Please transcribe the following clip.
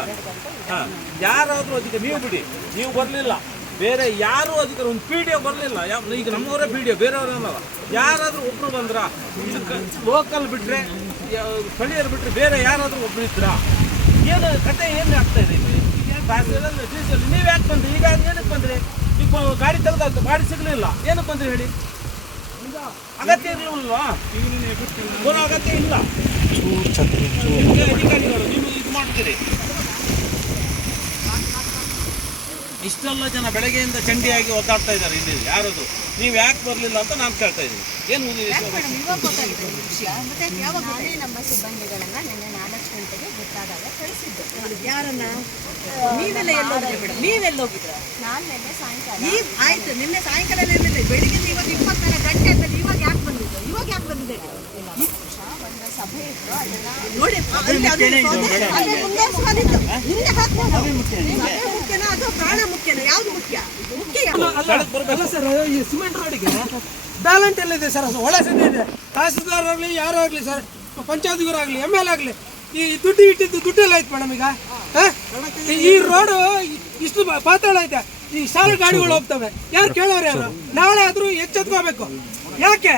ಇದೆ. ಯಾರಾದ್ರೂ ಅದಕ್ಕೆ ನೀವು ಬಿಡಿ. ನೀವು ಬರಲಿಲ್ಲ. ಬೇರೆ ಯಾರು ಅದಕ್ಕೆ ಒಂದು ಪಿ ಡಿ ಒ ಬರಲಿಲ್ಲ. ಈಗ ನಮ್ಮವರೇ ಪಿ ಡಿ ಒ ಬೇರೆಯವರಲ್ಲ ಯಾರಾದರೂ ಒಬ್ರು ಬಂದ್ರ ಇದಕ್ಕೆ ಲೋಕಲ್ ಬಿಟ್ರೆ ಯಾ- ಸ್ಥಳೀಯರು ಬಿಟ್ರೆ ಬೇರೆ ಯಾರಾದರೂ ಒಬ್ರು ಇದ್ರ ಏನು ಕತೆ ಏನು ಆಗ್ತಾ ಇದೆ ಇಲ್ಲಿ? ನೀವು ಯಾಕೆ ಬಂದ್ರಿ? ಈಗ ಏನಕ್ಕೆ ಬಂದ್ರಿ? ಈಗ ಗಾಡಿ ತೆಗೆದ ಗಾಡಿ ಸಿಗಲಿಲ್ಲ. ಏನಕ್ಕೆ ಬಂದ್ರಿ ಹೇಳಿ? ಅಗತ್ಯ ಇರಲಿಲ್ವಾ? ಅಗತ್ಯ ಇಲ್ಲ. ಅಧಿಕಾರಿಗಳು ನೀವು ಇದು ಮಾಡ್ತೀರಿ. ಇಷ್ಟೆಲ್ಲ ಜನ ಬೆಳಗ್ಗೆಯಿಂದ ಚಂಡಿಯಾಗಿ ಒದ್ದಾಡ್ತಾ ಇದ್ದಾರೆ ಇಲ್ಲಿ ಯಾರದು? ನೀವು ಯಾಕೆ ಬರಲಿಲ್ಲ ಅಂತ ನಾನು ಕೇಳ್ತಾ ಇದ್ದೀನಿ. ಏನು ಮೇಡಮ್ ಇವಾಗ ಗೊತ್ತಾಗಿದೆ ಈ ವಿಷಯ. ಮತ್ತೆ ಯಾವಾಗ ನಾನೇ ನಮ್ಮ ಸಿಬ್ಬಂದಿಗಳನ್ನ ನಿನ್ನೆ ನಾಲ್ಕು ಗಂಟೆಗೆ ಗೊತ್ತಾದಾಗ ಕಳಿಸಿದ್ದು. ಯಾರನ್ನ? ನೀವೆಲ್ಲ ಎಲ್ಲೋಗಿದ್ರಿ ಮೇಡಮ್? ನೀವೆಲ್ಲ ಹೋಗಿದ್ರ ನಾನು ನಿನ್ನೆ ಸಾಯಂಕಾಲ. ನೀವ್ ಆಯ್ತು ನಿನ್ನೆ ಸಾಯಂಕಾಲ ಇರಲಿಲ್ಲ. ಬೆಳಿಗ್ಗೆ ಇವಾಗ ಇಪ್ಪತ್ನಾಲ್ಕು ಗಂಟೆ ಅಂತ ಇವಾಗ ಯಾಕೆ ಬಂದಿದ್ದು? ಇವಾಗ ಯಾಕೆ ಬಂದಿದೆ ಒಂದು ಸಭೆ ಇತ್ತು ಅದನ್ನ ನೋಡಿ. ಹಿಂದೆ ಹಾಕ್ಬೋದು. ಅಲ್ಲ ಸರ್, ಈ ಸಿಮೆಂಟ್ ರೋಡಿಗೆ ಬ್ಯಾಲೆಂಟ್ ಎಲ್ಲ ಇದೆ ಸರ್ ಒಳ ಸದ್ಯ ಇದೆ. ತಹಸೀಲ್ದಾರ್ ಆಗಲಿ ಯಾರು ಆಗಲಿ ಸರ್ ಪಂಚಾಯತ್ಗಿರಾಗಲಿ ಎಂ ಎಲ್ ಆಗಲಿ, ಈ ದುಡ್ಡು ಇಟ್ಟಿದ್ದು ದುಡ್ಡೆಲ್ಲ ಆಯ್ತು ಮೇಡಮ್ ಈಗ? ಈ- ರೋಡು ಇಷ್ಟು ಪಾತಾಳ ಐತೆ ಈ ಸಾಲು ಗಾಡಿಗಳು ಹೋಗ್ತವೆ. ಯಾರು ಕೇಳೋರು ಯಾರು? ನಾಳೆ ಆದ್ರೂ ಎಚ್ಚೆತ್ಕೋಬೇಕು. ಯಾಕೆ?